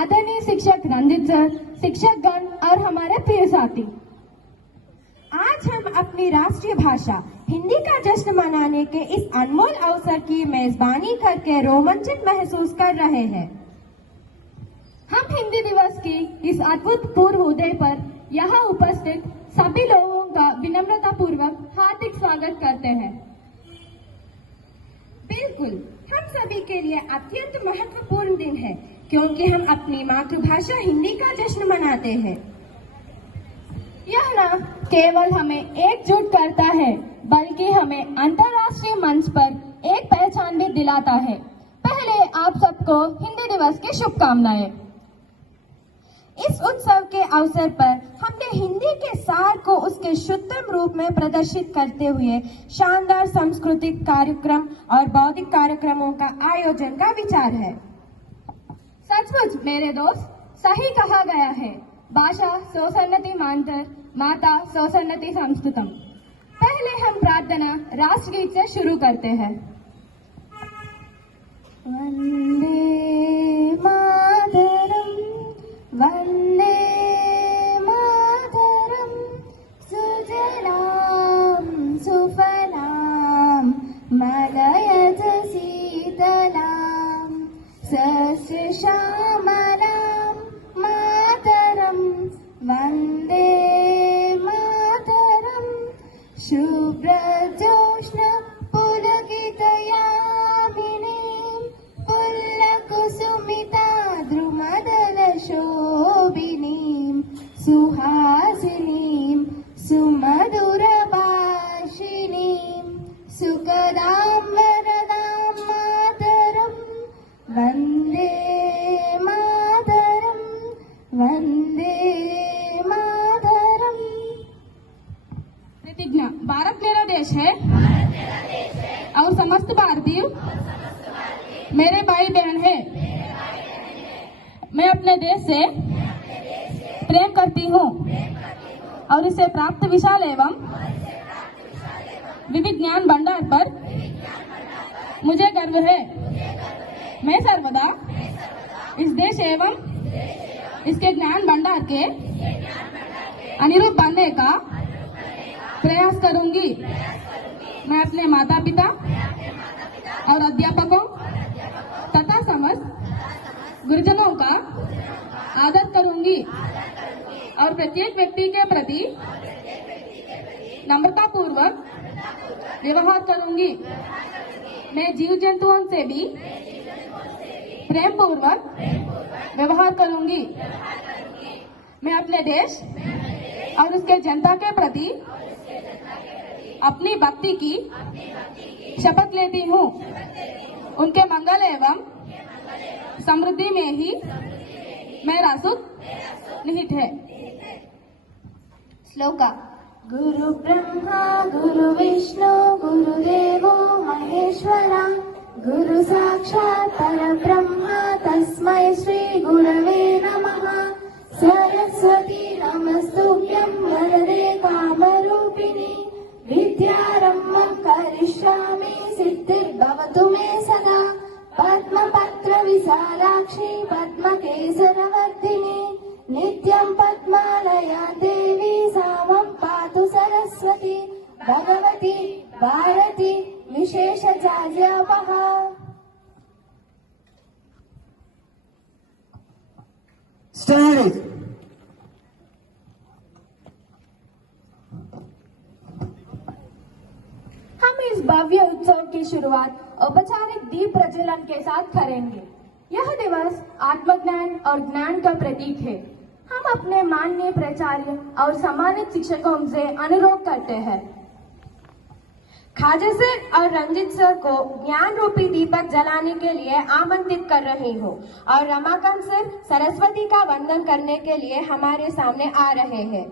आदरणीय शिक्षक रंजित सर, शिक्षक गण और हमारे प्रिय साथी, आज हम अपनी राष्ट्रीय भाषा हिंदी का जश्न मनाने के इस अनमोल अवसर की मेजबानी करके रोमांचित महसूस कर रहे हैं। हम हिंदी दिवस की इस अभूतपूर्व उदय पर यहाँ उपस्थित सभी लोगों का विनम्रता पूर्वक हार्दिक स्वागत करते हैं। बिल्कुल, हम सभी के लिए अत्यंत महत्वपूर्ण दिन है क्योंकि हम अपनी मातृभाषा हिंदी का जश्न मनाते हैं। यह न केवल हमें एकजुट करता है बल्कि हमें अंतर्राष्ट्रीय मंच पर एक पहचान भी दिलाता है। पहले आप सबको हिंदी दिवस की शुभकामनाएं। इस उत्सव के अवसर पर हमने हिंदी के सार को उसके शुद्धतम रूप में प्रदर्शित करते हुए शानदार सांस्कृतिक कार्यक्रम और बौद्धिक कार्यक्रमों का आयोजन का विचार है। सचमुच मेरे दोस्त, सही कहा गया है, भाषा सोसन्नति मातर माता सोसन्नति संस्कृतम। पहले हम प्रार्थना राष्ट्रगीत से शुरू करते हैं। वंदे मातरम, वंदे मातरम, सुजलाम सुफलाम मलयज शीतलाम सस्य श्यामलाम मातरम, वंदे मातरम, शुभ्रजोष्ण पुलकितयामिनीं पुल्लकुसुमिता द्रुमदलशोभिनीं सुहासिनीं सुमधुरभाषिणीं सुखदां वरदां मातरं, वन्दे मातरं, वन्दे मातरं। प्रतिज्ञा। भारत मेरा देश है और समस्त भारतीय मेरे भाई बहन है। मैं अपने देश से प्रेम करती हूँ और इसे प्राप्त विशाल एवं विविध ज्ञान भंडार पर मुझे गर्व है। मैं सर्वदा इस देश एवं इसके ज्ञान भंडार के अनुरूप बनने का प्रयास करूंगी। मैं अपने माता पिता और अध्यापकों तथा समस्त गुरुजनों का आदर करूंगी और प्रत्येक व्यक्ति के प्रति नम्रता पूर्वक व्यवहार करूंगी। मैं जीव जंतुओं से भी प्रेम पूर्वक व्यवहार करूंगी। मैं अपने देश और उसके जनता के प्रति अपनी भक्ति की शपथ लेती हूँ। उनके मंगल एवं समृद्धि में ही मेरा सुख निहित है। श्लोका। गुरु ब्रह्मा गुरु विष्णु गुरुदेवो महेश्वरा, गुरु साक्षात् परब्रह्म तस्मै श्री गुरवे नमः। सरस्वती नमस्तुभ्यं वरदे कामरूपिणी, विद्यारम्भं करिष्यामि सिद्धिर्भवतु मे सदा। पद्मपत्र विशालाक्षी पद्मकेसरवर्धिनी, नित्यं पद्मालया देवी सामं पातु सरस्वती। भगवती भारती विशेषजाज्ञापः। Stand. हम इस भव्य उत्सव की शुरुआत औपचारिक दीप प्रज्वलन के साथ करेंगे। यह दिवस आत्मज्ञान और ज्ञान का प्रतीक है। हम अपने माननीय प्राचार्य और सम्मानित शिक्षकों से अनुरोध करते हैं। खाजा सर और रंजित सर को ज्ञान रूपी दीपक जलाने के लिए आमंत्रित कर रही हूँ और रमाकांत सर सरस्वती का वंदन करने के लिए हमारे सामने आ रहे हैं।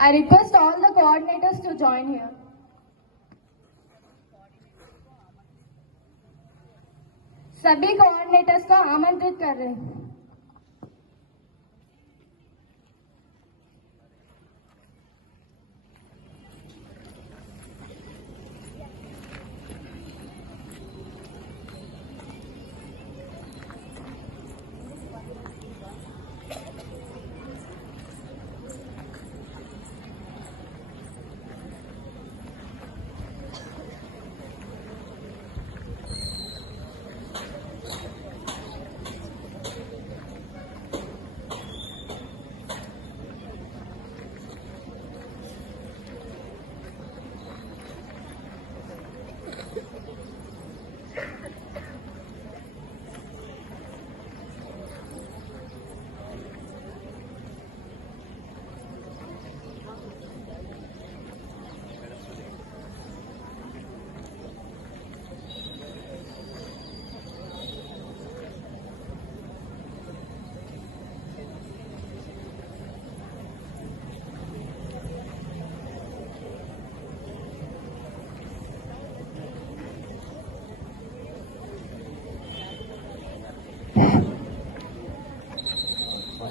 I request all the coordinators to join here. सभी कोऑर्डिनेटर्स को आमंत्रित कर रहे हैं। शुभं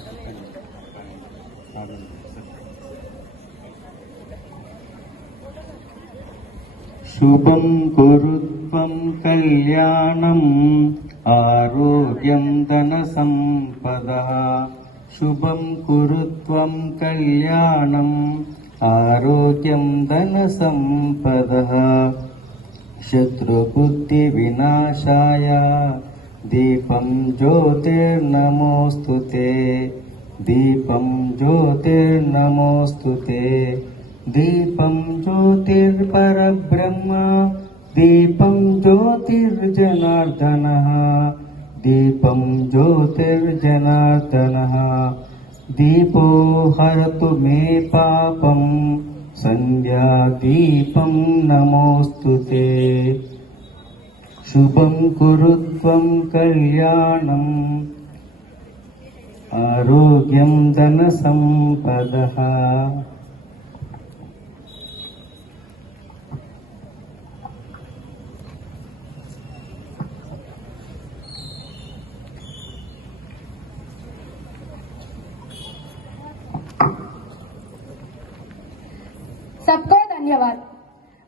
कुरुत्वं कल्याणम् आरोग्यं धनसम्पदः शुभं कुरुत्वं कल्याणम् आरोग्यं धनसम्पदः शत्रुबुद्धिविनाशाय दीपं ज्योतिर्नमोऽस्तुते दीपं ज्योतिर्नमोऽस्तुते दीपं ज्योतिर्परब्रह्म दीपं ज्योतिर्जनार्दनः दीपं ज्योतिर्जनार्दनः दीपो हरतु मे पापं संध्यादीपं नमोऽस्तुते शुभं कुरुत्वं कल्याणम् आरोग्यं धनसम्पदः सबको धन्यवाद।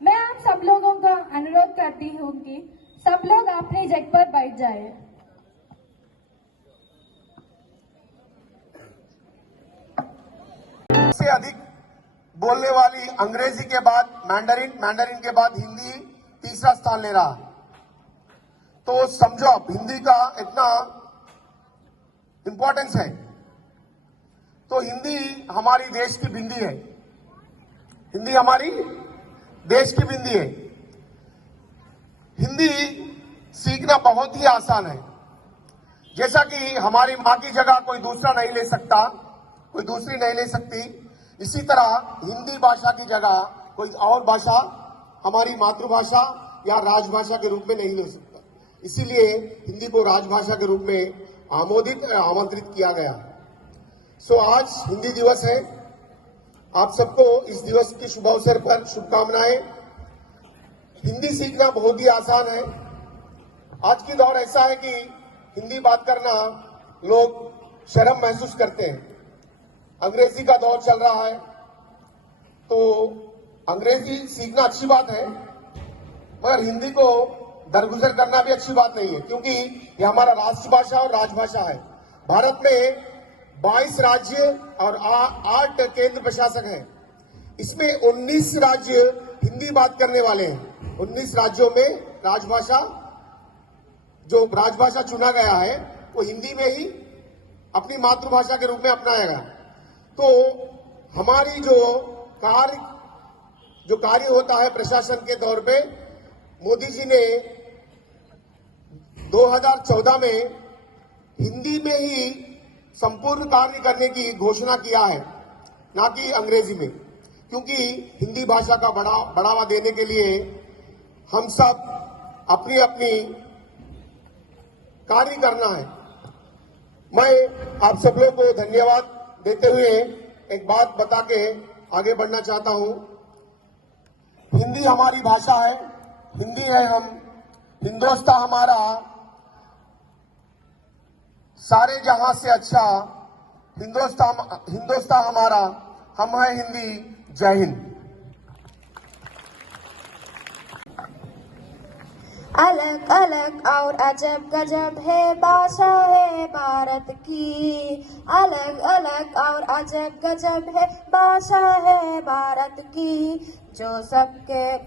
मैं आप सब लोगों का अनुरोध करती हूँ कि सब लोग अपनी जगह पर बैठ जाएं। से अधिक बोलने वाली अंग्रेजी के बाद मैंडरिन, मैंडरिन के बाद हिंदी तीसरा स्थान ले रहा। तो समझो आप हिंदी का इतना इंपॉर्टेंस है। तो हिंदी हमारी देश की बिंदी है। हिंदी हमारी देश की बिंदी है। हिंदी सीखना बहुत ही आसान है। जैसा कि हमारी मां की जगह कोई दूसरा नहीं ले सकता, कोई दूसरी नहीं ले सकती, इसी तरह हिंदी भाषा की जगह कोई और भाषा हमारी मातृभाषा या राजभाषा के रूप में नहीं ले सकता। इसीलिए हिंदी को राजभाषा के रूप में आमंत्रित किया गया। सो आज हिंदी दिवस है। आप सबको इस दिवस की शुभ अवसर पर शुभकामनाएं। हिंदी सीखना बहुत ही आसान है। आज की दौर ऐसा है कि हिंदी बात करना लोग शर्म महसूस करते हैं। अंग्रेजी का दौर चल रहा है, तो अंग्रेजी सीखना अच्छी बात है, मगर हिंदी को दरगुजर करना भी अच्छी बात नहीं है, क्योंकि ये हमारा राष्ट्रभाषा और राजभाषा है। भारत में 22 राज्य और 8 केंद्र प्रशासक हैं। इसमें 19 राज्य हिंदी बात करने वाले हैं। 19 राज्यों में जो राजभाषा चुना गया है वो हिंदी में ही अपनी मातृभाषा के रूप में अपनाएगा। तो हमारी जो कार्य होता है प्रशासन के तौर पे, मोदी जी ने 2014 में हिंदी में ही संपूर्ण कार्य करने की घोषणा किया है, ना कि अंग्रेजी में, क्योंकि हिंदी भाषा का बढ़ावा देने के लिए हम सब अपनी अपनी कार्य करना है। मैं आप सब लोगों को धन्यवाद देते हुए एक बात बता के आगे बढ़ना चाहता हूं। हिंदी हमारी भाषा है, हिंदी है हम, हिंदुस्तान हमारा सारे जहां से अच्छा, हिंदुस्तान हमारा, हम है हिंदी। जय हिंद। अलग अलग और अजब गजब है भाषा है भारत की। अलग अलग और अजब गजब है भाषा है भारत की। जो सबके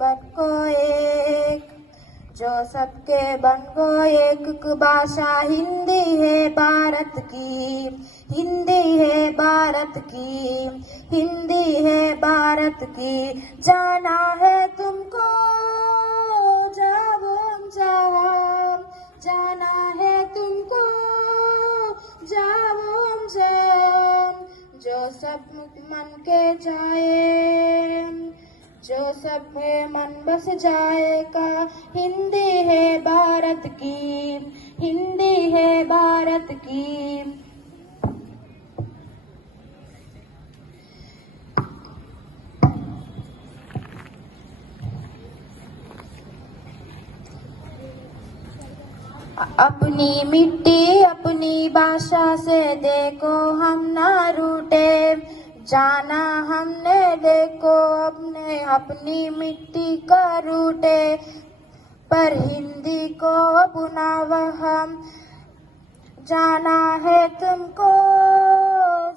बन को एक भाषा हिंदी है भारत की। हिंदी है भारत की, हिंदी है भारत की। जाना है तुमको जाओ जहाँ, जाना है तुमको जाओ जहाँ। जो सब मन के जाए, जो सब में मन बस जाएगा। हिंदी है भारत की, हिंदी है भारत की। अपनी मिट्टी अपनी भाषा से देखो हम जाना हमने देखो अपने अपनी मिट्टी को रूठे, पर हिंदी को अपनावा हम। जाना है तुमको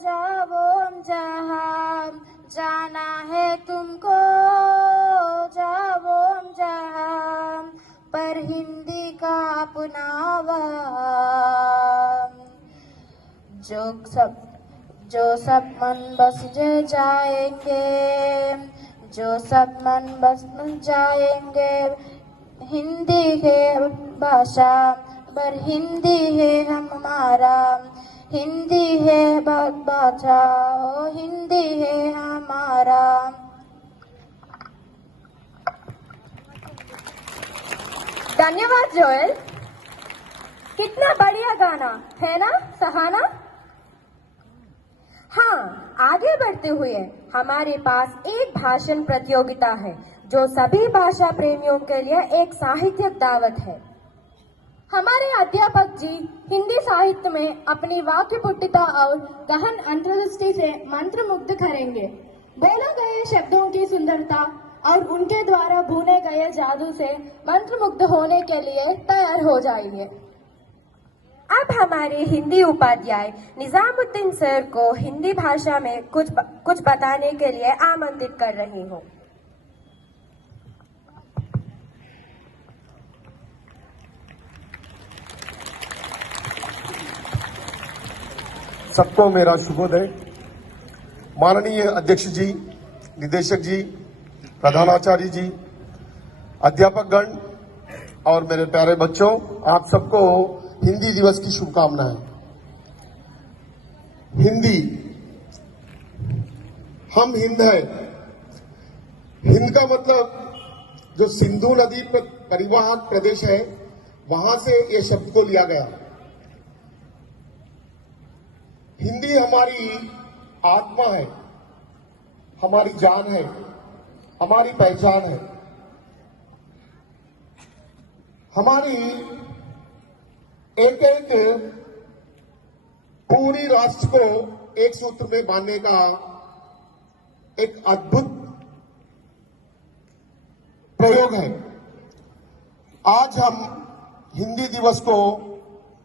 जाओ जहां, जाना है तुमको जाओ जहां, पर हिंदी का अपनावा। जो सब मन बस जाएंगे, जो सब मन बस जाएंगे, हिंदी है भाषा पर हिंदी है हमारा, हिंदी है भाषा, हिंदी है हमारा। धन्यवाद जोएल, कितना बढ़िया गाना है ना सहाना। हाँ, आगे बढ़ते हुए हमारे पास एक भाषण प्रतियोगिता है जो सभी भाषा प्रेमियों के लिए एक साहित्यिक दावत है। हमारे अध्यापक जी हिंदी साहित्य में अपनी वाक्य पुटिता और गहन अंतर्दृष्टि से मंत्रमुग्ध करेंगे। बोले गए शब्दों की सुंदरता और उनके द्वारा भुने गए जादू से मंत्रमुग्ध होने के लिए तैयार हो जाइए। अब हमारे हिंदी उपाध्याय निजामुद्दीन सर को हिंदी भाषा में कुछ बताने के लिए आमंत्रित कर रही हूँ। सबको मेरा शुभोदय। माननीय अध्यक्ष जी, निदेशक जी, प्रधानाचार्य जी, अध्यापकगण और मेरे प्यारे बच्चों, आप सबको हिंदी दिवस की शुभकामनाएं। हिंदी, हम हिंद है। हिंद का मतलब जो सिंधु नदी पर परिवाहक प्रदेश है, वहां से ये शब्द को लिया गया। हिंदी हमारी आत्मा है, हमारी जान है, हमारी पहचान है। हमारी एक एक पूरी राष्ट्र को एक सूत्र में बांधने का एक अद्भुत प्रयोग है। आज हम हिंदी दिवस को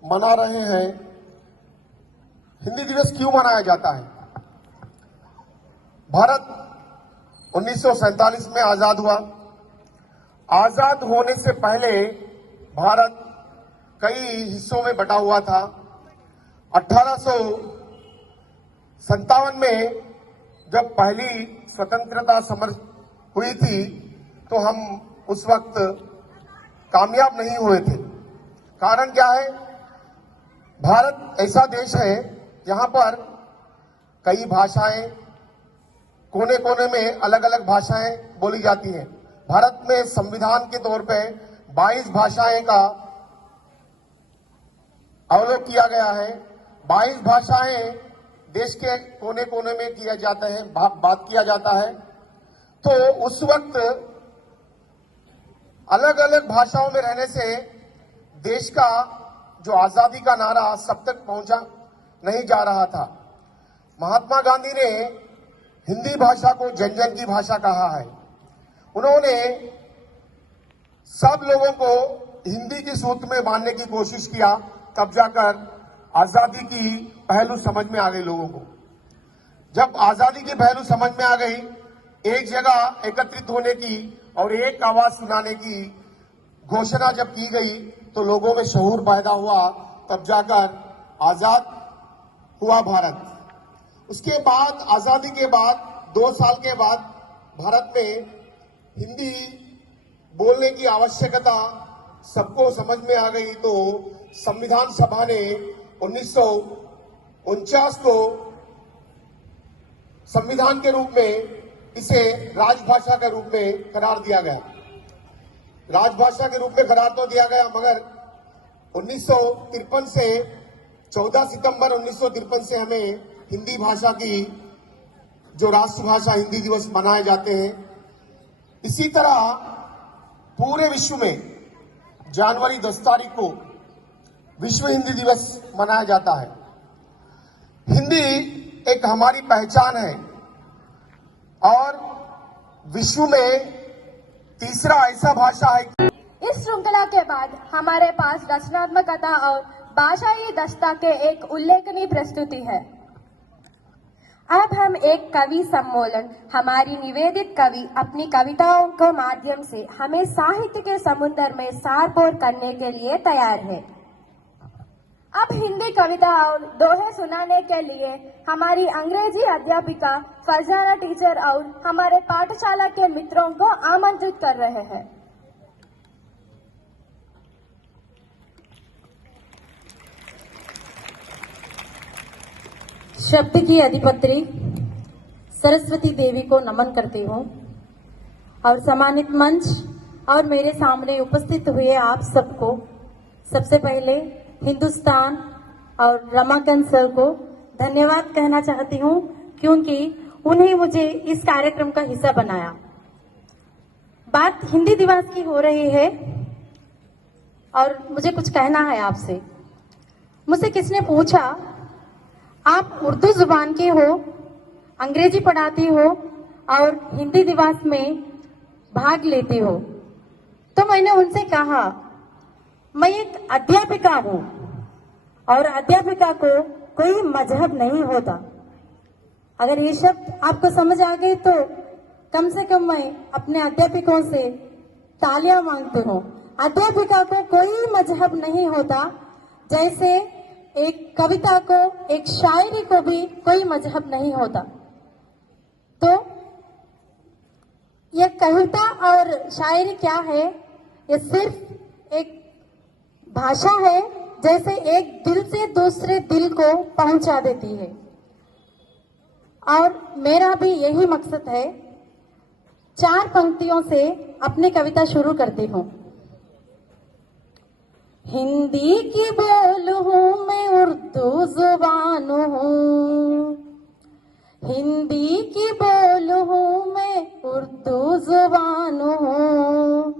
मना रहे हैं। हिंदी दिवस क्यों मनाया जाता है? भारत 1947 में आजाद हुआ। आजाद होने से पहले भारत कई हिस्सों में बटा हुआ था। 1857 में जब पहली स्वतंत्रता समर हुई थी तो हम उस वक्त कामयाब नहीं हुए थे। कारण क्या है? भारत ऐसा देश है जहां पर कई भाषाएं, कोने कोने में अलग अलग भाषाएं बोली जाती हैं। भारत में संविधान के तौर पे 22 भाषाएं का अवलोक किया गया है। 22 भाषाएं देश के कोने कोने में किया जाता है, बात किया जाता है। तो उस वक्त अलग अलग भाषाओं में रहने से देश का जो आजादी का नारा सब तक पहुंचा नहीं जा रहा था। महात्मा गांधी ने हिंदी भाषा को जन जन की भाषा कहा है। उन्होंने सब लोगों को हिंदी के सूत्र में बांधने की कोशिश किया, तब जाकर आजादी की पहलू समझ में आ गई लोगों को। जब आजादी की पहलू समझ में आ गई, एक जगह एकत्रित होने की और एक आवाज सुनाने की घोषणा जब की गई तो लोगों में शऊर पैदा हुआ, तब जाकर आजाद हुआ भारत। उसके बाद आजादी के बाद 2 साल के बाद भारत में हिंदी बोलने की आवश्यकता सबको समझ में आ गई। तो संविधान सभा ने 1949 को संविधान के रूप में इसे राजभाषा के रूप में करार दिया गया। राजभाषा के रूप में करार तो दिया गया, मगर 1953 से 14 सितंबर 1953 से हमें हिंदी भाषा की जो राष्ट्रभाषा हिंदी दिवस मनाए जाते हैं। इसी तरह पूरे विश्व में जनवरी 10 तारीख को विश्व हिंदी दिवस मनाया जाता है। हिंदी एक हमारी पहचान है, और विश्व में तीसरा ऐसा भाषा है। इस श्रृंखला के बाद हमारे पास रचनात्मकता और भाषाई दक्षता के एक उल्लेखनीय प्रस्तुति है। अब हम एक कवि सम्मेलन, हमारी निवेदित कवि अपनी कविताओं के माध्यम से हमें साहित्य के समुद्र में सारपोर करने के लिए तैयार है। अब हिंदी कविता और दोहे सुनाने के लिए हमारी अंग्रेजी अध्यापिका फरजाना टीचर और हमारे पाठशाला के मित्रों को आमंत्रित कर रहे हैं। शब्द की अधिपत्री सरस्वती देवी को नमन करती हूँ और सम्मानित मंच और मेरे सामने उपस्थित हुए आप सबको सबसे पहले हिंदुस्तान और रमाकांत सर को धन्यवाद कहना चाहती हूँ, क्योंकि उन्हें मुझे इस कार्यक्रम का हिस्सा बनाया। बात हिंदी दिवस की हो रही है और मुझे कुछ कहना है आपसे। मुझसे किसने पूछा, आप उर्दू जुबान की हो, अंग्रेजी पढ़ाती हो और हिंदी दिवस में भाग लेती हो, तो मैंने उनसे कहा मैं एक अध्यापिका हूँ और अध्यापिका को कोई मजहब नहीं होता। अगर ये शब्द आपको समझ आ गए तो कम से कम मैं अपने अध्यापकों से तालियां मांगती हूँ। अध्यापिका को कोई मजहब नहीं होता, जैसे एक कविता को, एक शायरी को भी कोई मजहब नहीं होता। तो यह कविता और शायरी क्या है? ये सिर्फ एक भाषा है, जैसे एक दिल से दूसरे दिल को पहुंचा देती है। और मेरा भी यही मकसद है। 4 पंक्तियों से अपनी कविता शुरू करती हूँ। हिंदी की बोल हूँ मैं, उर्दू जुबान हूँ। हिंदी की बोल हूँ मैं, उर्दू जुबान हूँ।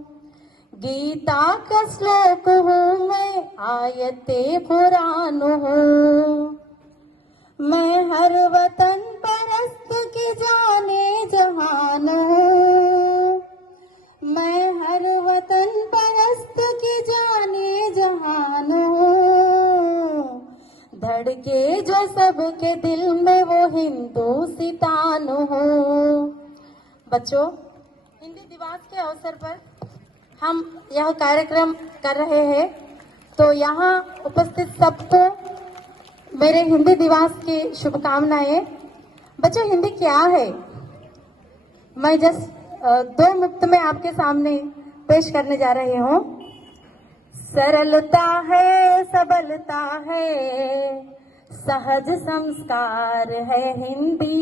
गीता का श्लोक हूँ मैं, आयते कुरान हूँ। मैं हर वतन परस्त की जाने जहान हूँ। मैं हर वतन परस्त की जाने जहान हूँ। धड़के जो सबके दिल में वो हिंदुस्तान हूँ। बच्चों, हिंदी दिवस के अवसर पर हम यह कार्यक्रम कर रहे हैं, तो यहाँ उपस्थित सबको मेरे हिंदी दिवस की शुभकामनाएं। बच्चों, हिंदी क्या है? मैं जस्ट 2 मुक्त में आपके सामने पेश करने जा रही हूँ। सरलता है, सबलता है, सहज संस्कार है हिंदी।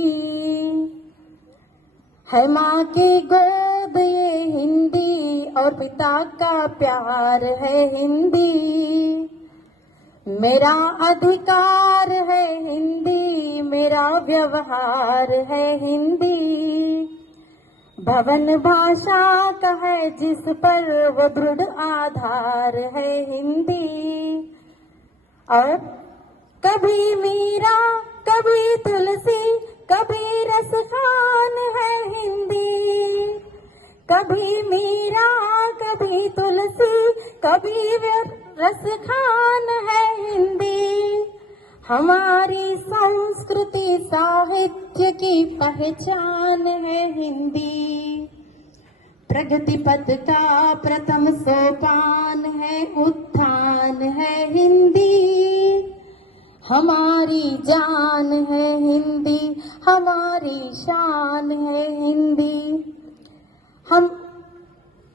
है माँ की गोद ये हिंदी और पिता का प्यार है हिंदी। मेरा अधिकार है हिंदी, मेरा व्यवहार है हिंदी। भवन भाषा का है जिस पर वो दृढ़ आधार है हिंदी। और कभी मीरा, कभी तुलसी, कभी रसखान है हिंदी। कभी मीरा, कभी तुलसी, कभी रसखान है हिंदी। हमारी संस्कृति साहित्य की पहचान है हिंदी। प्रगति पथ का प्रथम सोपान है, उत्थान है हिंदी। हमारी जान है हिंदी, हमारी शान है हिंदी। हम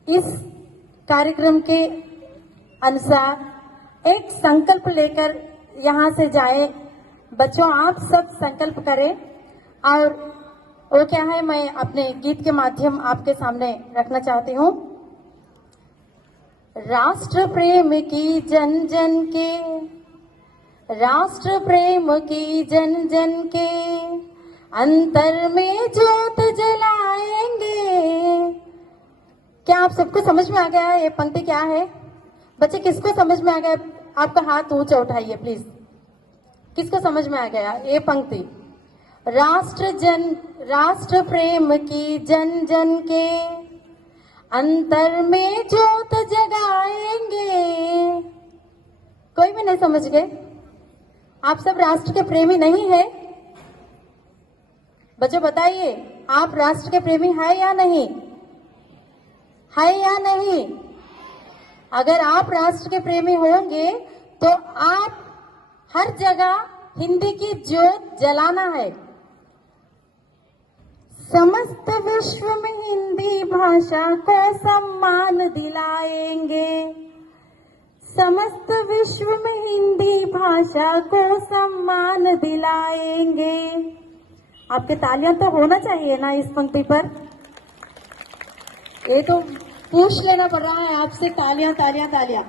इस कार्यक्रम के अनुसार एक संकल्प लेकर यहाँ से जाए। बच्चों, आप सब संकल्प करें, और वो क्या है मैं अपने गीत के माध्यम आपके सामने रखना चाहती हूँ। राष्ट्र प्रेम की जन जन के, राष्ट्र प्रेम की जन जन के अंतर में ज्योत जलाएंगे। क्या आप सबको समझ में आ गया ये पंक्ति क्या है? बच्चे, किसको समझ में आ गया? आपका हाथ ऊंचा उठाइए प्लीज। किसको समझ में आ गया ये पंक्ति? राष्ट्र प्रेम की जन जन के अंतर में ज्योत जगाएंगे। कोई भी नहीं समझ गए? आप सब राष्ट्र के प्रेमी नहीं है? बच्चों बताइए, आप राष्ट्र के प्रेमी है या नहीं? है या नहीं? अगर आप राष्ट्र के प्रेमी होंगे तो आप हर जगह हिंदी की ज्योत जलाना है। समस्त विश्व में हिंदी भाषा को सम्मान दिलाएंगे। समस्त विश्व में हिंदी भाषा को सम्मान दिलाएंगे। आपके तालियां तो होना चाहिए ना इस पंक्ति पर? ये तो पूछ लेना पड़ रहा है आपसे, तालियां तालियां तालियां।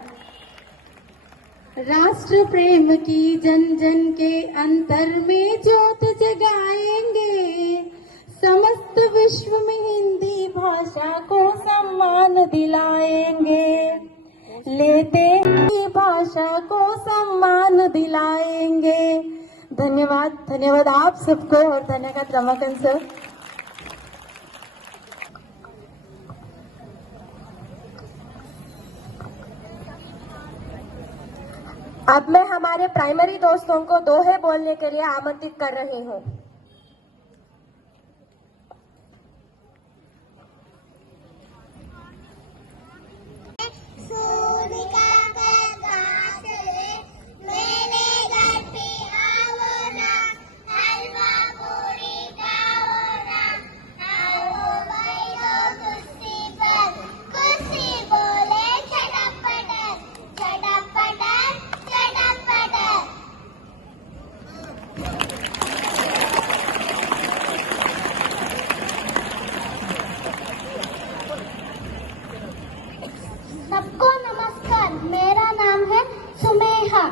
राष्ट्र प्रेम की जन जन के अंतर में ज्योत जगाएंगे। समस्त विश्व में हिंदी भाषा को सम्मान दिलाएंगे। लेते ही भाषा को सम्मान दिलाएंगे। धन्यवाद, धन्यवाद आप सबको और धन्यवाद रमाकांत सर। अब मैं हमारे प्राइमरी दोस्तों को दोहे बोलने के लिए आमंत्रित कर रही हूँ। सबको नमस्कार, मेरा नाम है सुमेहा।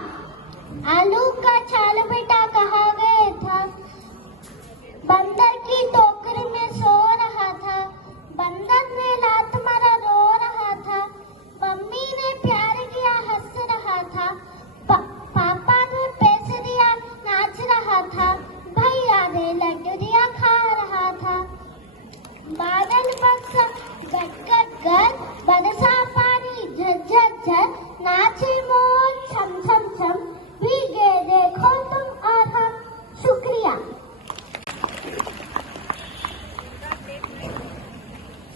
आलू का छाल बेटा कहा गया था, बंदर की टोकरी में सो रहा था। बंदर ने लात मारा रो रहा था, मम्मी ने प्यार किया हंस रहा था, पापा ने पैसे दिया नाच रहा था, भैया ने लड्डू दिया खा रहा था। बादल बरसा गट गट गट, बरसा पानी झर झर, नाचे मोर छम छम छम, भीगे देखो तुम और हम। शुक्रिया।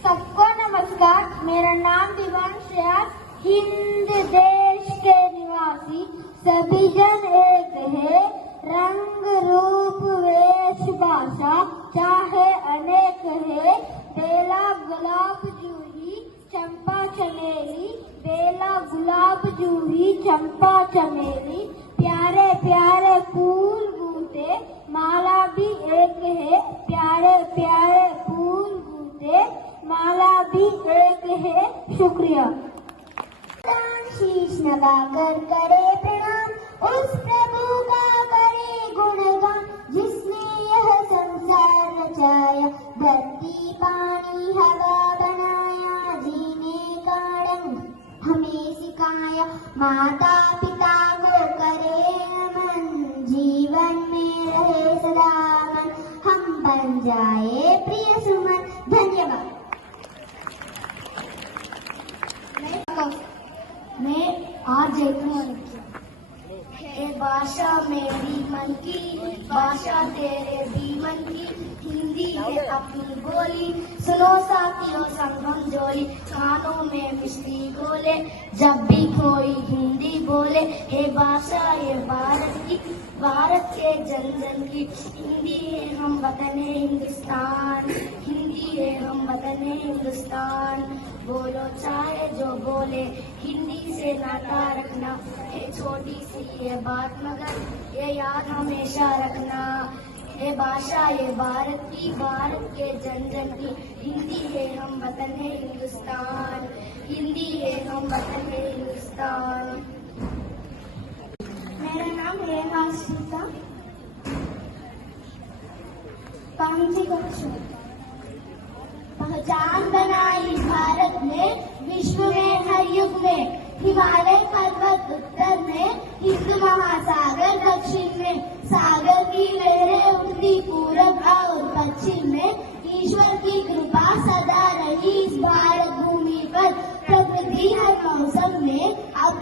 सबको नमस्कार, मेरा नाम दिवांश है। हिंद देश के निवासी सभी जन एक है। रंग रूप वेश भाषा चाहे अनेक है। बेला गुलाब जूही चंपा चमेली, बेला गुलाब जूही चंपा चमेली, प्यारे प्यारे फूल बूटे, माला भी एक है। प्यारे प्यारे फूल बूटे, माला भी एक है। शुक्रिया। शीश नवाकर करे प्रणाम, उस प्रभु का करे गुणगान, जिसने यह संसार रचाया, धरती पानी हवा बनाया, जीने का ढंग हमें सिखाया। माता पिता को करे नमन, जीवन में रहे सदा मन, हम बन जाए प्रिय सुमन। धन्यवाद। मैं आज जयपुर ये भाषा मेरी मन की, भाषा तेरे भी मन की, हिंदी है अपनी बोली, सुनो साथियों संगम जोली, कानों में मिश्री घोले, जब भी कोई हिंदी बोले। ये भाषा ये भारत की, भारत के जन जन की, हिंदी है हम वतन है हिंदुस्तान, हिंदी है हम वतन है हिंदुस्तान। बोलो चाहे जो बोले, हिंदी से नाता रखना, ये छोटी सी ये बात मगर ये याद हमेशा रखना। ये भाषा ये भारत की, भारत के जन जन की, हिंदी है हम वतन है हिंदुस्तान, हिंदी है हम वतन है हिंदुस्तान। मेरा नाम है आशिका, पांचवी कक्षा। पहचान बनाई भारत ने विश्व में हर युग में, हिमालय पर्वत उत्तर में, हिंद महासागर दक्षिण में, सागर की लहरें उठती पूरब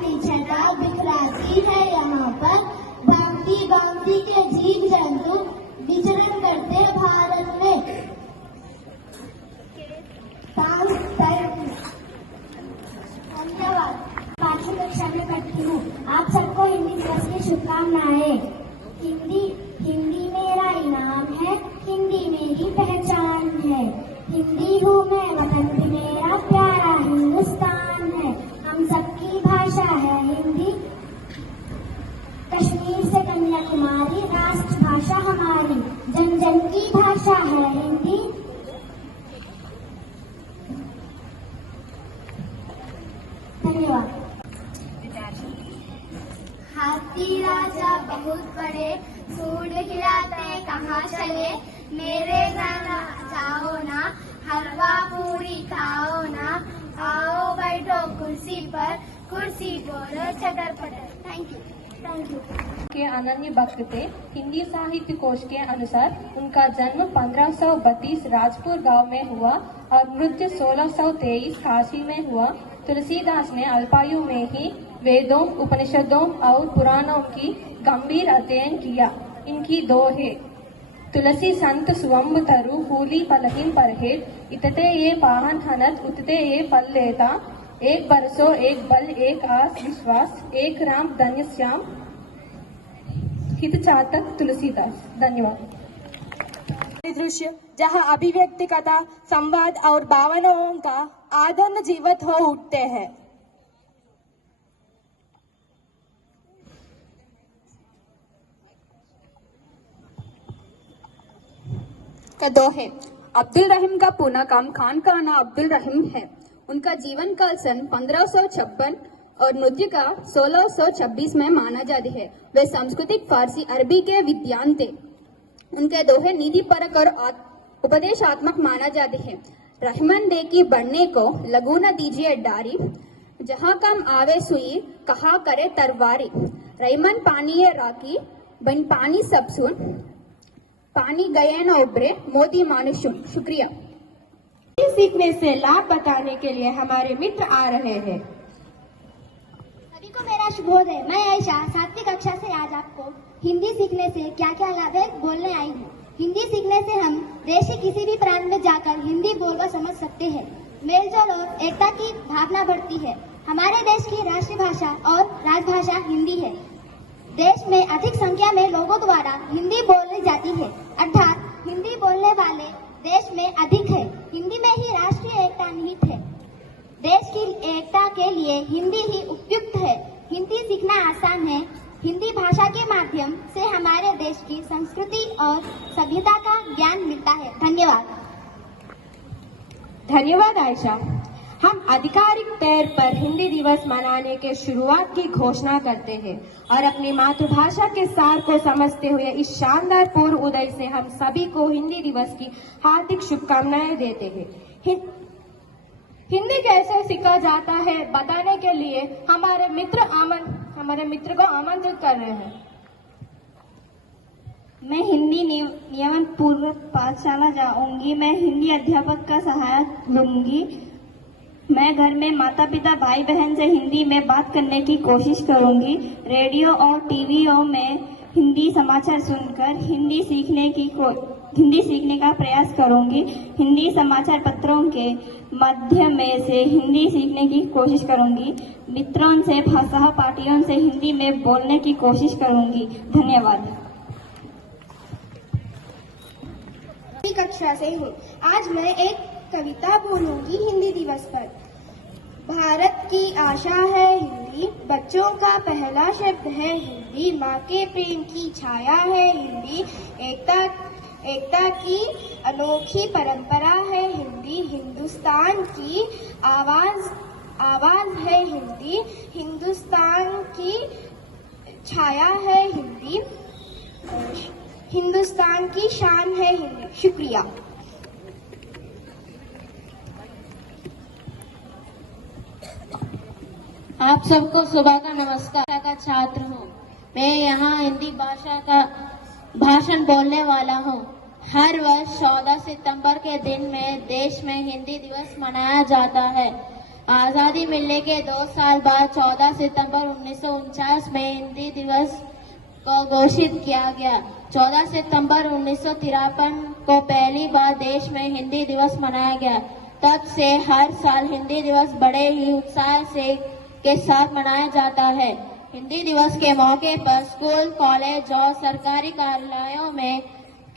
अपनी छटा बिखराती है यहाँ पर, भांति भांति के जीव जंतु विचरण करते भारत में। धन्यवाद। 5वीं कक्षा में पढ़ती हूँ। आप सबको हिंदी दिवस की शुभकामनाएं। हिंदी मेरा इनाम है, हिंदी मेरी पहचान है, हिंदी हूँ मैं, वतन भी मेरा प्यारा हिंदुस्तान है। हम सबकी भाषा है हिंदी, कश्मीर से कन्याकुमारी राष्ट्रभाषा हमारी, जन जन की भाषा है हिंदी। धन्यवाद। हाथी राजा बहुत बड़े, सूंड हिलाते कहाँ चले, मेरे गाना जाओ ना, हलवा पूरी खाओ ना, आओ बैठो कुर्सी पर, कुर्सी बोलो चटर पटर। Thank you. के अनन्य भक्त थे। हिंदी साहित्य कोश के अनुसार उनका जन्म 1532 राजपुर गांव में हुआ और मृत्यु 1623 काशी में हुआ। तुलसीदास ने अल्पायु में ही वेदों, उपनिषदों और पुराणों की गंभीर अध्ययन किया। इनकी दोहे: तुलसी संत सुवंब तरु हूली पलहिन परहेट, इतते ये पाहन हनत उतते ये फल लेता, एक बरसो एक बल एक आस विश्वास, एक राम धन्य श्याम हित चातक तुलसीदास। धन्यवाद। दृश्य जहाँ अभिव्यक्ति कथा, संवाद और भावनाओं का आनंद जीवित हो उठते हैं। दोहे। अब्दुल रहीम का पूरा नाम खान का नाम अब्दुल रहीम है। उनका जीवन काल सन 1556 और मृत्यु का 1626 में माना जाता है। वे सांस्कृतिक फारसी अरबी के विद्वान थे। उनके दोहे नीति परक और उपदेशात्मक माना जाते हैं। रहमान दे की बढ़ने को लगू न दीजिए डारी, जहाँ कम आवे सुई कहा करे तरवारी, रहमान पानी ये राकी बन पानी सब सुन, पानी गए न उबरे मोती मानुषुन। शुक्रिया। सीखने से लाभ बताने के लिए हमारे मित्र आ रहे हैं। सभी को मेरा शुभोदय। मैं आयशा 7वीं कक्षा से आज आपको हिंदी सीखने से क्या क्या लाभ है बोलने आई हूँ। हिंदी सीखने से हम देश के किसी भी प्रांत में जाकर हिंदी बोलकर समझ सकते हैं। मेलजोल और एकता की भावना बढ़ती है। हमारे देश की राष्ट्रीय भाषा और राजभाषा हिंदी है। देश में अधिक संख्या में लोगों द्वारा हिंदी बोली जाती है, अर्थात हिंदी बोलने वाले देश में अधिक है। हिंदी में ही राष्ट्रीय एकता निहित है। देश की एकता के लिए हिंदी ही उपयुक्त है। हिंदी सीखना आसान है। हिंदी भाषा के माध्यम से हमारे देश की संस्कृति और सभ्यता का ज्ञान मिलता है। धन्यवाद। धन्यवाद आयशा। हम आधिकारिक तौर पर हिंदी दिवस मनाने के शुरुआत की घोषणा करते हैं और अपनी मातृभाषा के सार को समझते हुए इस शानदार पूर्व उदय से हम सभी को हिंदी दिवस की हार्दिक शुभकामनाएं देते हैं। हिंदी कैसे सीखा जाता है बताने के लिए हमारे मित्र को आमंत्रित कर रहे हैं। मैं हिंदी नियमन पूर्वक पाठशाला जाऊंगी। मैं हिंदी अध्यापक का सहायक लूंगी। मैं घर में माता पिता भाई बहन से हिंदी में बात करने की कोशिश करूंगी। रेडियो और टीवीओ में हिंदी समाचार सुनकर हिंदी सीखने का प्रयास करूंगी। हिंदी समाचार पत्रों के माध्यम से हिंदी सीखने की कोशिश करूंगी। मित्रों से सहपाठियों से हिंदी में बोलने की कोशिश करूंगी। धन्यवाद। कक्षा से हूँ। आज मैं एक कविता बोलूंगी हिंदी दिवस पर। भारत की आशा है हिंदी, बच्चों का पहला शब्द है हिंदी, माँ के प्रेम की छाया है हिंदी, एकता की अनोखी परंपरा है हिंदी, हिंदुस्तान की आवाज है हिंदी, हिंदुस्तान की छाया है हिंदी, हिंदुस्तान की शान है हिंदी। शुक्रिया। आप सबको सुबह का नमस्कार। का छात्र हूँ। मैं यहाँ हिंदी भाषा का भाषण बोलने वाला हूँ। हर वर्ष 14 सितंबर के दिन में देश में हिंदी दिवस मनाया जाता है। आजादी मिलने के 2 साल बाद 14 सितंबर 1949 में हिंदी दिवस को घोषित किया गया। 14 सितंबर 1953 को पहली बार देश में हिंदी दिवस मनाया गया। तब से हर साल हिंदी दिवस बड़े ही उत्साह के साथ मनाया जाता है। हिंदी दिवस के मौके पर स्कूल, कॉलेज और सरकारी कार्यालयों में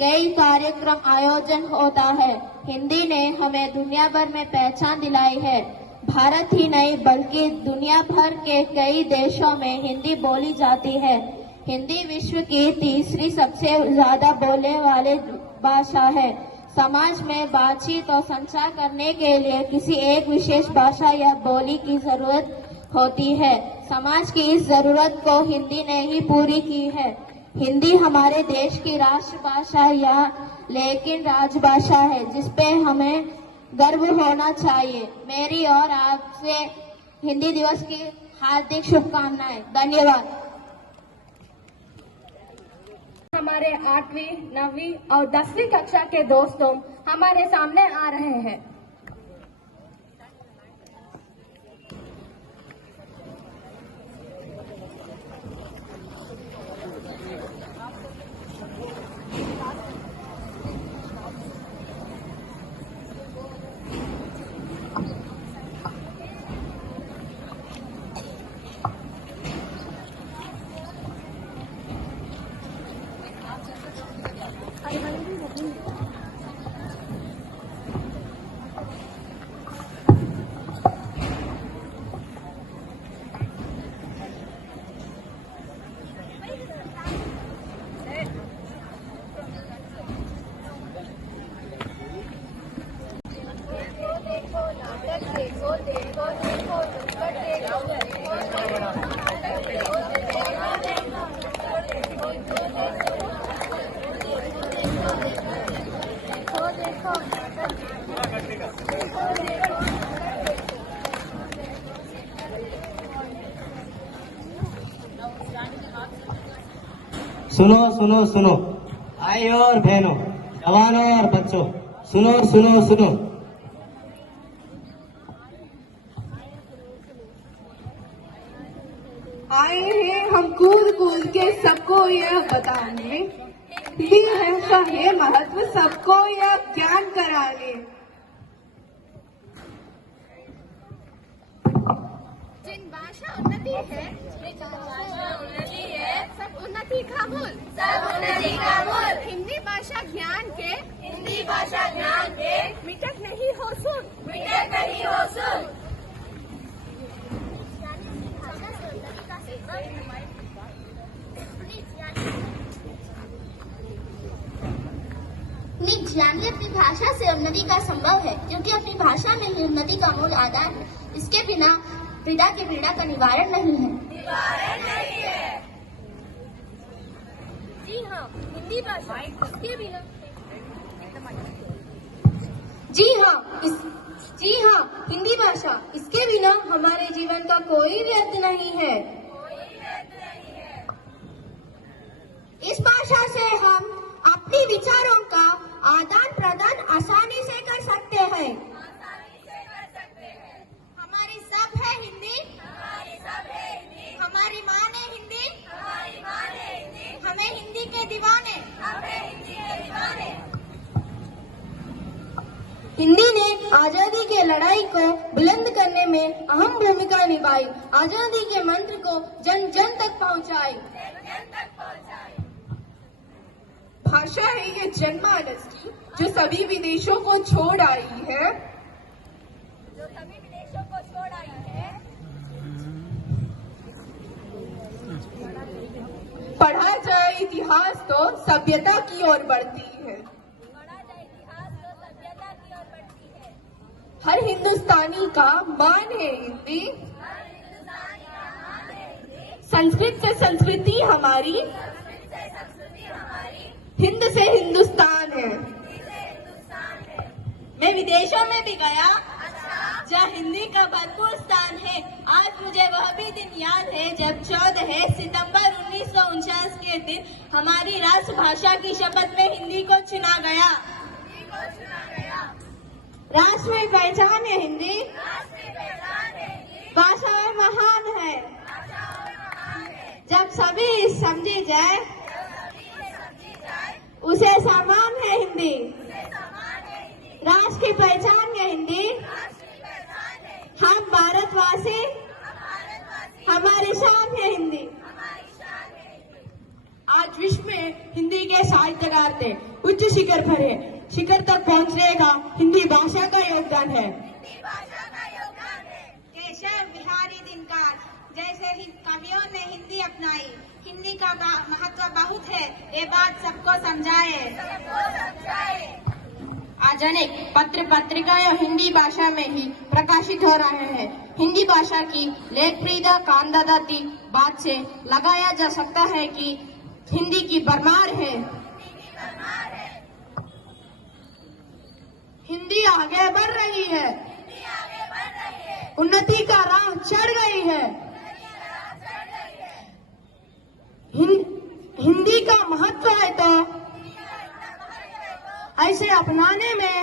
कई कार्यक्रम आयोजन होता है। हिंदी ने हमें दुनिया भर में पहचान दिलाई है। भारत ही नहीं बल्कि दुनिया भर के कई देशों में हिंदी बोली जाती है। हिंदी विश्व की तीसरी सबसे ज्यादा बोलने वाली भाषा है। समाज में बातचीत और संचार करने के लिए किसी एक विशेष भाषा या बोली की जरूरत होती है। समाज की इस जरूरत को हिंदी ने ही पूरी की है। हिंदी हमारे देश की राष्ट्रभाषा या लेकिन राजभाषा है, जिसपे हमें गर्व होना चाहिए। मेरी और आपसे हिंदी दिवस की हार्दिक शुभकामनाएं। धन्यवाद। हमारे 8वीं, 9वीं और 10वीं कक्षा के दोस्तों हमारे सामने आ रहे हैं। सुनो सुनो सुनो, भाइयों और बहनों, जवानों और बच्चों, सुनो सुनो सुनो। आए हैं हम कूद कूद के सबको यह बताने, हिंदी भाषा है महत्व सबको यह ज्ञान कराने। जिन भाषा उन्नति है, सब उन्नति का मूल, सब उन्नति का मूल। हिंदी भाषा ज्ञान के, हिंदी भाषा ज्ञान के मिटक नहीं हो सुन, मिटक नहीं हो सुन। निज यानी अपनी भाषा से उन्नति का संभव है, क्योंकि अपनी भाषा में ही उन्नति का मूल आधार है। इसके बिना पीड़ा की पीड़ा का निवारण नहीं है। जी हाँ, हिंदी भाषा इसके बिना जी हाँ, हिंदी भाषा इसके बिना हमारे जीवन का कोई व्यर्थ नहीं है। इस भाषा से हम अपने विचारों का आदान प्रदान आसानी से कर सकते हैं। हमारी सब है हिंदी, हमारी माँ ने हिंदी, हमें हिंदी के दीवाने, हिंदी ने आजादी के लड़ाई को बुलंद करने में अहम भूमिका निभाई, आजादी के मंत्र को जन जन तक पहुंचाई। भाषा है ये जनमानस की, जो सभी विदेशों को छोड़ आई है, पढ़ा जाए इतिहास तो सभ्यता की ओर बढ़ती है। हर हिंदुस्तानी का मान है हिंदी, संस्कृत से संस्कृति हमारी, हिंद से हिंदुस्तान है। मैं विदेशों में भी गया, जहाँ हिंदी का भरपूर स्थान है। आज मुझे वह भी दिन याद है जब 14 सितंबर 1949 के दिन हमारी राष्ट्रभाषा की शपथ में हिंदी को चुना गया। राष्ट्रीय पहचान है हिंदी, भाषा और महान है। जब सभी समझी जाए उसे समान है हिंदी। राष्ट्र की पहचान है हिंदी, हम भारतवासी, हमारी शान है हिंदी। आज विश्व में हिंदी के साहित्यकार थे उच्च शिखर पर है, शिखर तक पहुंचने का हिंदी भाषा का योगदान है। केशव बिहारी दिनकर जैसे ही कवियों ने हिंदी अपनाई, हिंदी का महत्व बहुत है, ये बात सबको समझाए। आज अनेक पत्र पत्रिकाएं हिंदी भाषा में ही प्रकाशित हो रहे हैं। हिंदी भाषा की लेखप्रियता कानदादाती बात से लगाया जा सकता है कि हिंदी की भरमार है। हिंदी आगे बढ़ रही है, उन्नति का राह चढ़ गई है। हिंदी का महत्व है तो ऐसे अपनाने में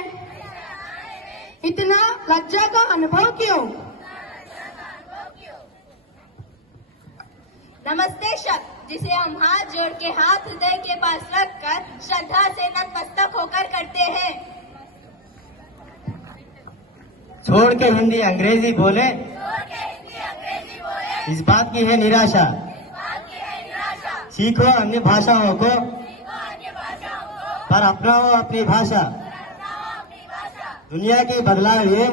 इतना लज्जा का अनुभव क्यों? नमस्ते शब्द जिसे हम हाथ जोड़ के हाथ हृदय के पास रखकर श्रद्धा से नतमस्तक होकर करते हैं। छोड़ के हिंदी अंग्रेजी बोले, इस बात की है निराशा। सीखो अन्य भाषाओं को, पर अपनाओ अपनी भाषा। दुनिया की बदलाव ये,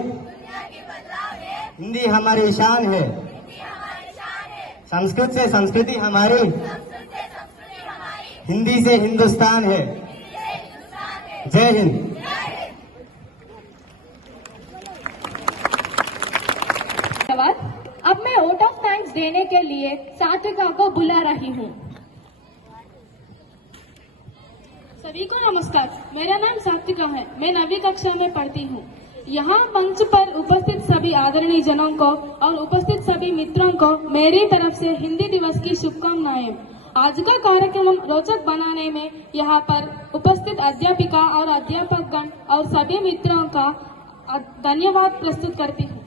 हिंदी हमारी शान है। संस्कृत से संस्कृति हमारी, हिंदी से हिंदुस्तान है। जय हिंद। धन्यवाद। अब मैं वोट ऑफ थैंक्स देने के लिए सात्विका को बुला रही हूँ। सभी को नमस्कार, मेरा नाम सात्विका है, मैं 9वीं कक्षा में पढ़ती हूँ। यहाँ मंच पर उपस्थित सभी आदरणीय जनों को और उपस्थित सभी मित्रों को मेरी तरफ से हिंदी दिवस की शुभकामनाएं। आज का कार्यक्रम रोचक बनाने में यहाँ पर उपस्थित अध्यापिका और अध्यापकगण और सभी मित्रों का धन्यवाद प्रस्तुत करती हूँ।